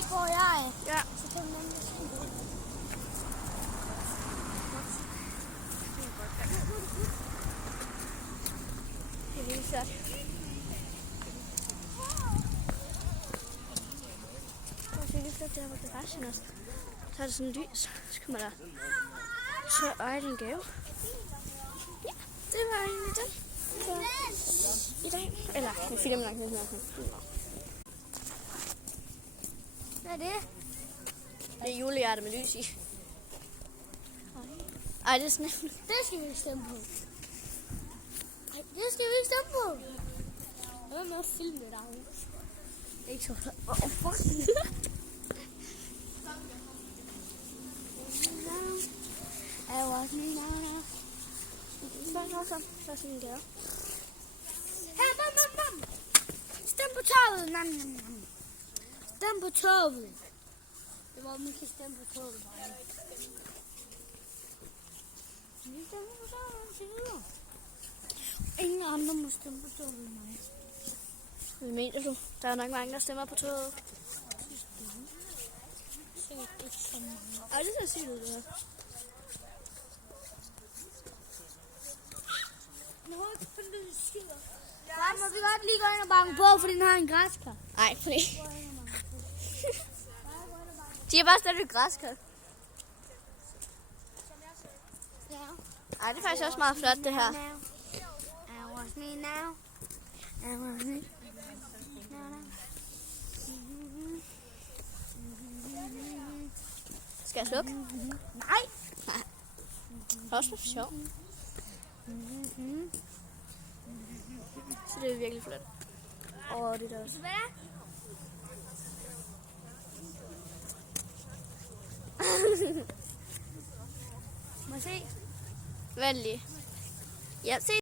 kigge, hvor jeg er. Ja. Så kan man nemlig se det. Det er virkelig flot. Det er virkelig flot, det her på garagen også. Så er der sådan en lys. Så kommer der så øje din gave. Ja, det var egentlig det. Så i dag. Eller, jeg filmer nok lidt mere. Hvad er det? Det er julehjerte med lys i. Ej, det er sådan en. Det skal vi ikke stemme på. Ej, det skal vi ikke stemme på. Jeg er med at filme det derude. Det er ikke så flot. Åh, fuck. Så er sådan en gave. Her, mam. Stem på toget. Nam. Stem på toget. Det var, man kan stemme på toget. Vi stemmer på toget til videre. Ingen andre må stemme på toget end mig. Hvad mener du? Der er nok mange, der stemmer på toget. Ej, det ser sygt ud, det her. Nej, må vi godt lige gå ind og banke på, fordi den har en græskar. Nej, fordi... De har bare stadig græskar. Ja. Ej, det er faktisk også meget flot, det her. Skal jeg slukke? Nej. Det er også lidt sjovt. Så det er virkelig flot. Det er også. Må jeg se? Vældig. Ja, se.